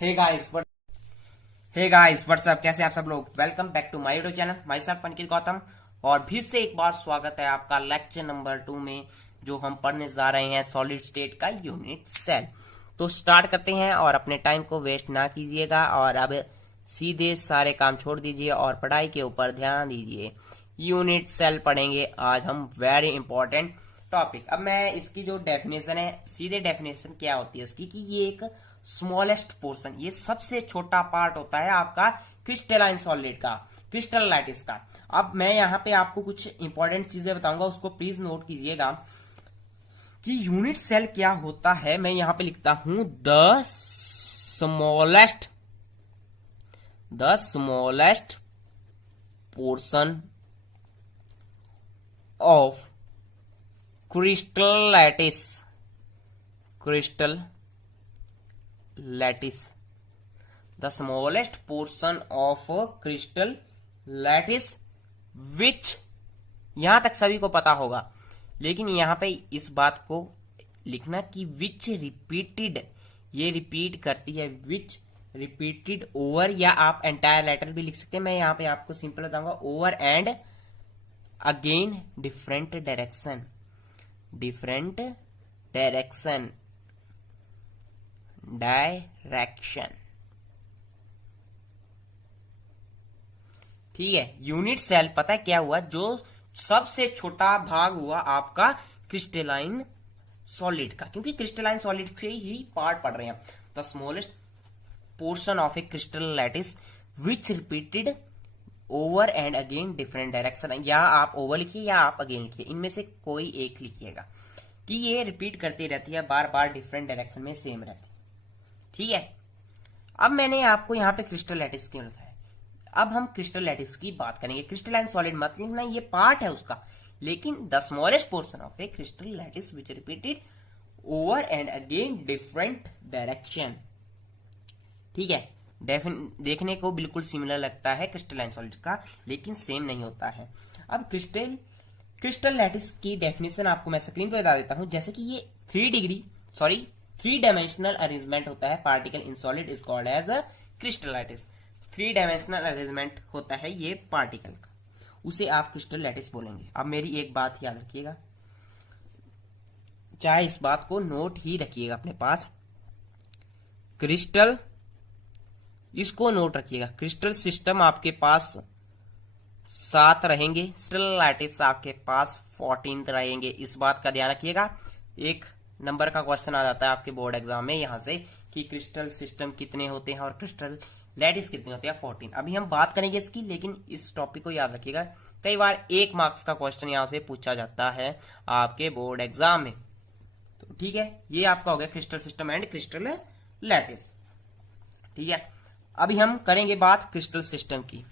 Hey guys what's up, कैसे आप सब लोग। Welcome back to my YouTube channel, myself Ankit Gautam. और फिर से एक बार स्वागत है आपका लेक्चर नंबर 2 में, जो हम पढ़ने जा रहे हैं सॉलिड स्टेट का यूनिट सेल। तो स्टार्ट करते हैं और अपने टाइम को वेस्ट ना कीजिएगा और अब सीधे सारे काम छोड़ दीजिए और पढ़ाई के ऊपर ध्यान दीजिए। यूनिट सेल पढ़ेंगे आज हम, वेरी इंपॉर्टेंट टॉपिक। अब मैं इसकी जो डेफिनेशन है, सीधे डेफिनेशन क्या होती है इसकी, कि ये एक स्मॉलेस्ट पोर्शन, ये सबसे छोटा पार्ट होता है आपका क्रिस्टलाइन सॉलिड का, क्रिस्टल लैटिस का। अब मैं यहाँ पे आपको कुछ इंपॉर्टेंट चीजें बताऊंगा, उसको प्लीज नोट कीजिएगा कि यूनिट सेल क्या होता है। मैं यहाँ पे लिखता हूं the smallest portion of crystal lattice, the smallest portion of a crystal lattice which, यहां तक सभी को पता होगा, लेकिन यहां पे इस बात को लिखना कि which repeated, ये रिपीट करती है, which repeated over, या आप एंटायर लेटर भी लिख सकते हैं। मैं यहां पे आपको सिंपल बताऊंगा, over and again different direction, ठीक है। यूनिट सेल पता है क्या हुआ, जो सबसे छोटा भाग हुआ आपका क्रिस्टलाइन सॉलिड का, क्योंकि क्रिस्टलाइन सॉलिड से ही पार्ट पढ़ रहे हैं। The smallest portion of A crystal lattice which repeated over and again different direction, या आप ओवर लिखिए या आप अगेन लिखिए, इनमें से कोई एक लिखिएगा, कि ये रिपीट करती रहती है, बार बार डिफरेंट डायरेक्शन में सेम रहती है। ठीक है। अब मैंने आपको यहाँ पे क्रिस्टल लैटिस क्यों लिखा है, अब हम क्रिस्टल लैटिस की बात करेंगे। क्रिस्टलाइन सॉलिड मत लिखना, ये पार्ट है उसका, लेकिन the smallest portion of A crystal lattice which repeated over and again different direction. ठीक है। देखने को बिल्कुल सिमिलर लगता है क्रिस्टलाइन सॉलिड का, लेकिन सेम नहीं होता है। अब क्रिस्टल लैटिस की डेफिनेशन आपको मैं स्क्रीन पे बता देता हूं। जैसे कि ये 3 डायमेंशनल अरेंजमेंट होता है particle in solid is called as a crystal lattice. 3 dimensional arrangement होता है ये पार्टिकल का, उसे आप क्रिस्टल लैटिस बोलेंगे। अब मेरी एक बात याद रखिएगा, चाहे इस बात को नोट ही रखिएगा अपने पास, क्रिस्टल, इसको नोट रखिएगा, क्रिस्टल सिस्टम आपके पास 7 रहेंगे, क्रिस्टल लैटिस आपके पास 14 रहेंगे। इस बात का ध्यान रखिएगा। एक नंबर का क्वेश्चन आ जाता है आपके बोर्ड एग्जाम में यहां से, कि क्रिस्टल सिस्टम कितने होते हैं और क्रिस्टल लैटिस कितने होते हैं, 14। अभी हम बात करेंगे इसकी, लेकिन इस टॉपिक को याद रखिएगा, कई बार 1 मार्क्स का क्वेश्चन यहां से पूछा जाता है आपके बोर्ड एग्जाम में। तो ठीक है, ये आपका हो गया crystal system and crystal lattice. ठीक है। अभी हम करेंगे बात क्रिस्टल सिस्टम की।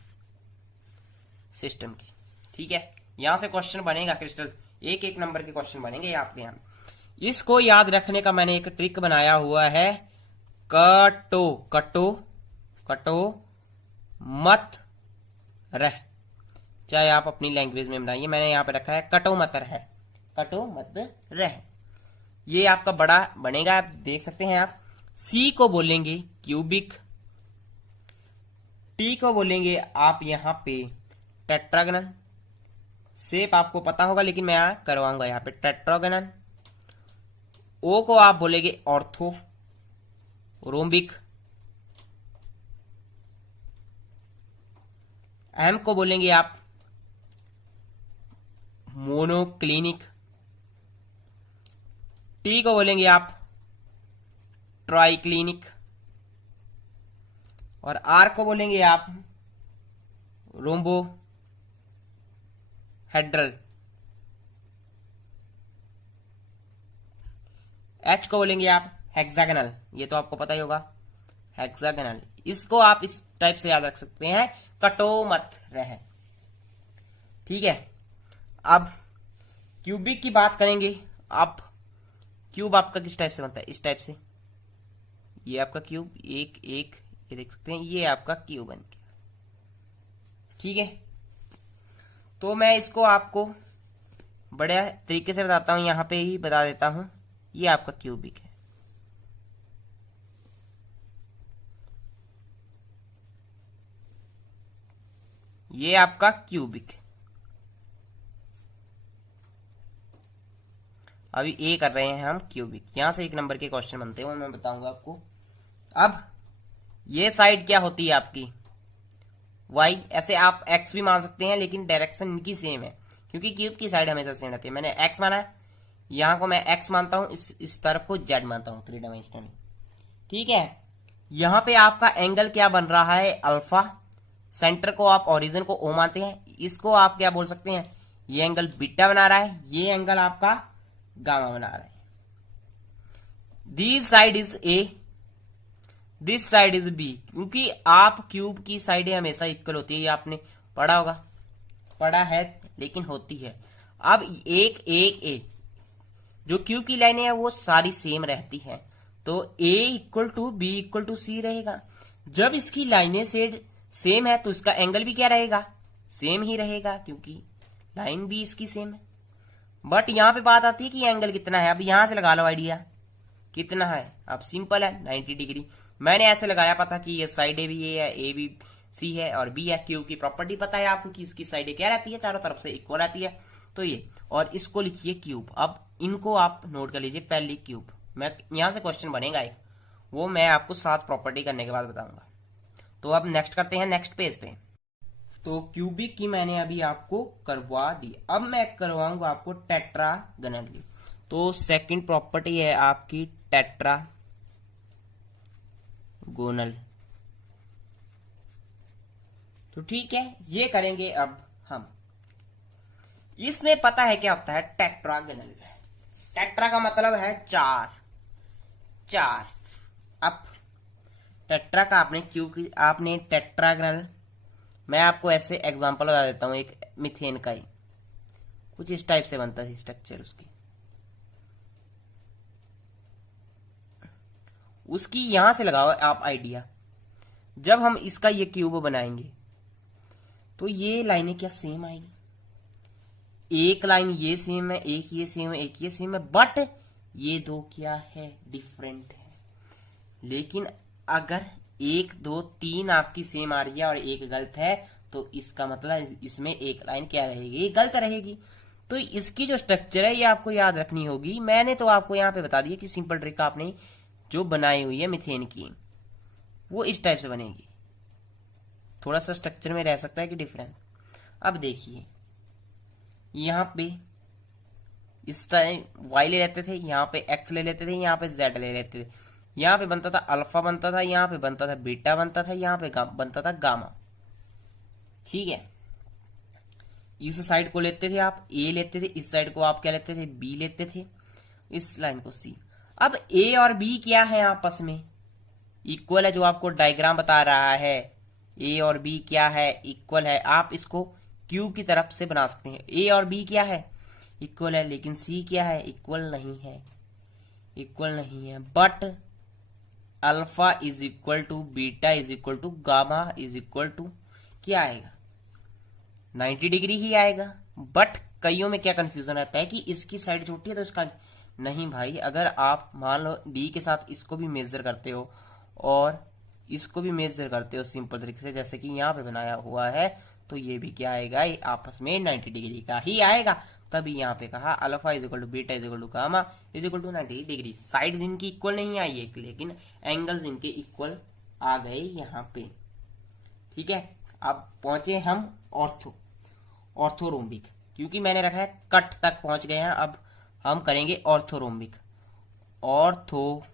ठीक है। यहां से क्वेश्चन बनेगा, क्रिस्टल एक नंबर के क्वेश्चन बनेंगे आपके यहां। इसको याद रखने का मैंने एक ट्रिक बनाया हुआ है, कटो मत रह, चाहे आप अपनी लैंग्वेज में बनाइए, मैंने यहां पे रखा है कटो मत रह। ये आपका बड़ा बनेगा, आप देख सकते हैं। आप सी को बोलेंगे क्यूबिक, टी को बोलेंगे आप यहां पे टेट्रागनल, शेप आपको पता होगा लेकिन मैं यहां करवाऊंगा, यहां पे टेट्रागनल। ओ को आप बोलेंगे ऑर्थो रोम्बिक, एम को बोलेंगे आप मोनोक्लिनिक, टी को बोलेंगे आप ट्राइक्लिनिक, और आर को बोलेंगे आप रोम्बो हेड्रल, एच को बोलेंगे आप हेक्सागनल, ये तो आपको पता ही होगा, हेक्सागनल। इसको आप इस टाइप से याद रख सकते हैं, कटो मत रहे। ठीक है। अब क्यूबिक की बात करेंगे। आप क्यूब आपका किस टाइप से बनता है, इस टाइप से, ये आपका क्यूब एक ये देख सकते हैं, ये आपका क्यूब बन गया। ठीक है। तो मैं इसको आपको बड़े तरीके से बताता हूं, यहां पे ही बता देता हूं, ये आपका क्यूबिक है। ये आपका क्यूबिक। अभी ए कर रहे हैं हम क्यूबिक, यहां से 1 नंबर के क्वेश्चन बनते हैं, वो मैं बताऊंगा आपको। अब ये साइड क्या होती है आपकी y, ऐसे आप x भी मान सकते हैं, लेकिन डायरेक्शन इनकी सेम है क्योंकि क्यूब की साइड हमेशा सेम रहती है। मैंने x माना है, यहां को मैं x मानता हूं, इस तरफ को z मानता हूं 3 डायमेंशनली। ठीक है, यहां पे आपका एंगल क्या बन रहा है अल्फा, सेंटर को आप ओरिजिन को o मानते हैं, इसको आप क्या बोल सकते हैं, ये एंगल बीटा बना रहा है, ये एंगल आपका गामा बना रहा है। This side is a, this side is b, क्योंकि आप क्यूब की साइडें हमेशा इक्वल होती है, ये आपने पढ़ा होगा, पढ़ा है लेकिन होती है। अब एक ए जो क्यूब की लाइनें हैं वो सारी सेम रहती हैं, तो a equal to B equal to C रहेगा। जब इसकी लाइनें सेम है तो इसका एंगल भी क्या रहेगा, सेम ही रहेगा, क्योंकि लाइन भी इसकी सेम है। बट यहां पे बात आती है कि एंगल कितना है। अब यहां से लगा लो आइडिया, कितना है, अब सिंपल है 90 डिग्री। मैंने ऐसे लगाया, पता कि ये साइड ए भी ए है, ए भी सी है और बी है। क्यूब की प्रॉपर्टी पता है आपको कि इसकी साइड क्या रहती है, चारों तरफ से इक्वल रहती है, तो ये, और इसको लिखिए क्यूब। अब इनको आप नोट कर लीजिए, पहली क्यूब। मैं यहां से क्वेश्चन बनेगा एक, वो मैं आपको 7 प्रॉपर्टी करने के बाद बताऊंगा। तो अब नेक्स्ट करते हैं नेक्स्ट पेज पे। तो क्यूबिक की मैंने अभी आपको करवा दी, अब मैं करवाऊंगा आपको टेट्रागोनल की। तो सेकंड प्रॉपर्टी है आपकी टेट्रागोनल। तो ठीक है, ये करेंगे अब हम। इसमें पता है क्या होता है टेट्रागोनल, टेट्रा का मतलब है 4। अब टेट्रा का आपने क्योंकि आपने टेट्रागोनल, मैं आपको ऐसे एग्जांपल बता देता हूं, एक मीथेन का ही कुछ इस टाइप से बनता है स्ट्रक्चर उसकी यहां से लगाओ आप आइडिया। जब हम इसका ये क्यूब बनाएंगे तो ये लाइनें क्या सेम आएगी, एक लाइन ये सेम है, एक ये सेम है, एक ये सेम है, बट ये दो क्या है, डिफरेंट है। लेकिन अगर 1 2 3 आपकी सेम आ रही है और एक गलत है, तो इसका मतलब इसमें एक लाइन क्या रहेगी, गलत रहेगी। तो इसकी जो स्ट्रक्चर है ये आपको याद रखनी होगी। मैंने तो आपको यहाँ पे बता दिया कि सिंपल ट्रिक आपने जो बनाई हुई है मीथेन की, वो इस टाइप से बनेगी। थोड़ा सा स्ट्रक्चर में रह सकता है कि डिफरेंस। अब देखिए यहां पे इस टाइम y ले लेते थे, यहां पे x ले लेते थे, यहां पे z ले लेते थे। यहां पे बनता था अल्फा बनता था, यहां पे बनता था बीटा बनता था, यहां पे बनता था गामा। ठीक है, इस साइड को लेते थे आप a लेते थे, इस साइड को आप क्या लेते थे, b लेते थे, इस लाइन को c। अब a और b क्या है, आपस में इक्वल है, जो आपको डायग्राम बता रहा है। a और b क्या है, इक्वल है। आप इसको क्यूब की तरफ से बना सकते हैं। a और b क्या है, इक्वल है, लेकिन c क्या है, इक्वल नहीं है, इक्वल नहीं है। But alpha is equal to beta is equal to gamma is equal to क्या आएगा, 90 डिग्री ही आएगा। बट कईयों में क्या कंफ्यूजन रहता है कि इसकी साइड छोटी है तो इसका नहीं भाई। अगर आप मान लो d के साथ इसको भी मेजर करते हो और इसको भी मेजर करते हो सिंपल तरीके से, जैसे कि यहाँ पे बनाया हुआ है, तो ये भी क्या आएगा, ये आपस में 90 डिग्री का ही आएगा। तभी यहाँ पे कहा alpha is equal to beta is equal to gamma is equal to 90 degree. Sides इनकी इक्वल नहीं आई है, लेकिन एंगल्स इनके इक्वल आ गए यहाँ पे। ठीक है, अब पहुंचे हम ऑर्थोरोम्बिक, क्योंकि मैंने रखा है कट तक पहुंच गए हैं। अब हम करेंगे ऑर्थोरोम्बिक। ऑर्थोरोम्बिक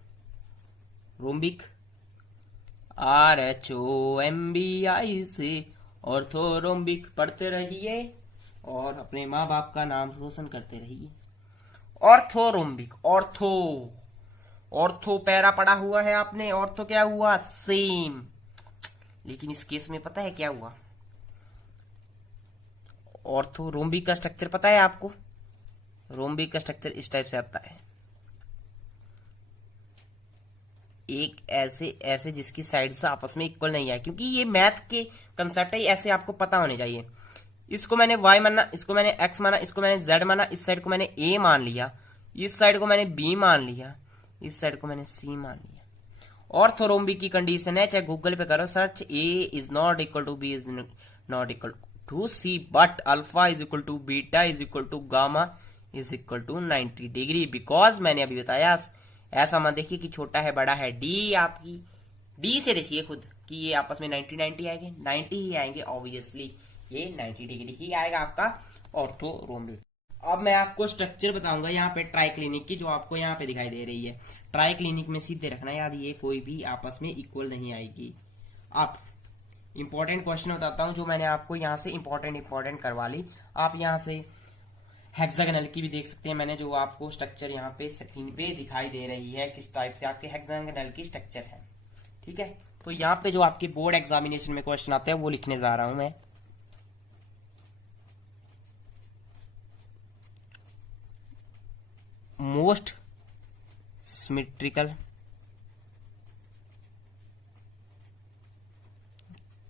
RHOMBI से ऑर्थोरोम्बिक पढ़ते रहिए और अपने माँ बाप का नाम रोशन करते रहिए। ऑर्थोरोम्बिक, ऑर्थो पैरा पढ़ा हुआ है आपने, ऑर्थो क्या हुआ, सेम। लेकिन इस केस में पता है क्या हुआ, ऑर्थोरोम्बिक का स्ट्रक्चर पता है आपको, रोम्बिक का स्ट्रक्चर इस टाइप से आता है, एक ऐसे जिसकी साइड से आपस में इक्वल नहीं है, क्योंकि ये मैथ के कंसेप्ट है, ऐसे आपको पता होने चाहिए। इसको मैंने y माना, इसको मैंने x माना, इसको मैंने z माना, इस साइड को मैंने a मान लिया, इस साइड को मैंने b मान लिया, इस साइड को मैंने c मान लिया। ऑर्थोरोम्बिक की कंडीशन है, चाहे गूगल पे करो search, a is not equal to b is not equal to C, but alpha is equal to beta is equal to gamma is equal to 90 degree. Because मैंने अभी बताया, ऐसा मत देखिए कि छोटा है बड़ा है, डी आपकी डी से देखिए खुद कि ये आपस में 90 90 आएंगे, 90 ही आएंगे ऑब्वियसली, ये 90 डिग्री ही आएगा आपका ऑर्थोरोम्बल। अब मैं आपको स्ट्रक्चर बताऊंगा यहाँ पे ट्राइक्लिनिक की, जो आपको यहाँ पे दिखाई दे रही है। ट्राइक्लिनिक में सीधे रखना याद, ये कोई भी आपस में इक्वल नहीं आएगी। अब इंपॉर्टेंट क्वेश्चन बताता हूँ जो मैंने आपको यहाँ से इंपॉर्टेंट करवा ली। आप यहाँ से हेक्सागोनल की भी देख सकते हैं, मैंने जो आपको स्ट्रक्चर यहाँ पे स्क्रीन पे दिखाई दे रही है किस टाइप से आपके हेक्सागोनल की स्ट्रक्चर है। ठीक है, तो यहाँ पे जो आपके बोर्ड एग्जामिनेशन में क्वेश्चन आते हैं वो लिखने जा रहा हूं मैं। मोस्ट सिमेट्रिकल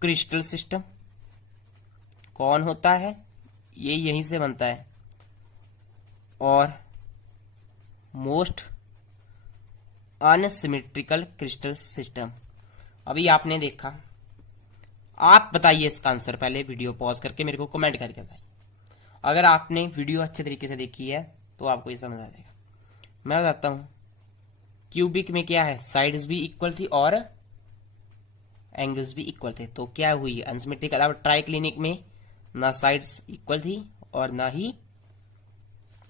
क्रिस्टल सिस्टम कौन होता है, ये यहीं से बनता है, और मोस्ट अनसिमेट्रिकल क्रिस्टल सिस्टम। अभी आपने देखा, आप बताइए इसका आंसर, पहले वीडियो पॉज करके मेरे को कमेंट करके बताइए। अगर आपने वीडियो अच्छे तरीके से देखी है तो आपको ये समझ आ जाएगा। मैं बताता हूं, क्यूबिक में क्या है, साइड्स भी इक्वल थी और एंगल्स भी इक्वल थे, तो क्या हुई अनसिमेट्रिकल। अब ट्राइक्लिनिक में ना साइड्स इक्वल थी और ना ही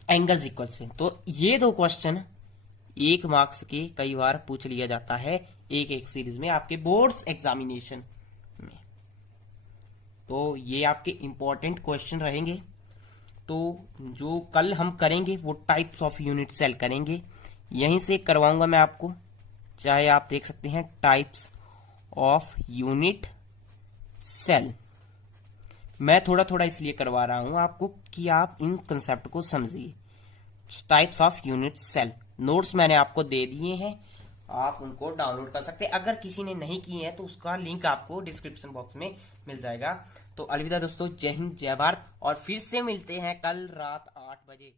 एंगल्स इक्वल थे। तो ये दो क्वेश्चन 1 मार्क्स के कई बार पूछ लिया जाता है एक सीरीज में आपके बोर्ड्स एग्जामिनेशन में, तो ये आपके इंपॉर्टेंट क्वेश्चन रहेंगे। तो जो कल हम करेंगे वो टाइप्स ऑफ यूनिट सेल करेंगे, यहीं से करवाऊंगा मैं आपको, चाहे आप देख सकते हैं टाइप्स ऑफ यूनिट सेल। मैं थोड़ा थोड़ा इसलिए करवा रहा हूं आपको कि आप इन कंसेप्ट को समझिए। Types of unit cell notes मैंने आपको दे दिए हैं, आप उनको डाउनलोड कर सकते हैं। अगर किसी ने नहीं किए हैं तो उसका लिंक आपको डिस्क्रिप्शन बॉक्स में मिल जाएगा। तो अलविदा दोस्तों, जय हिंद जय भारत, और फिर से मिलते हैं कल रात 8 बजे।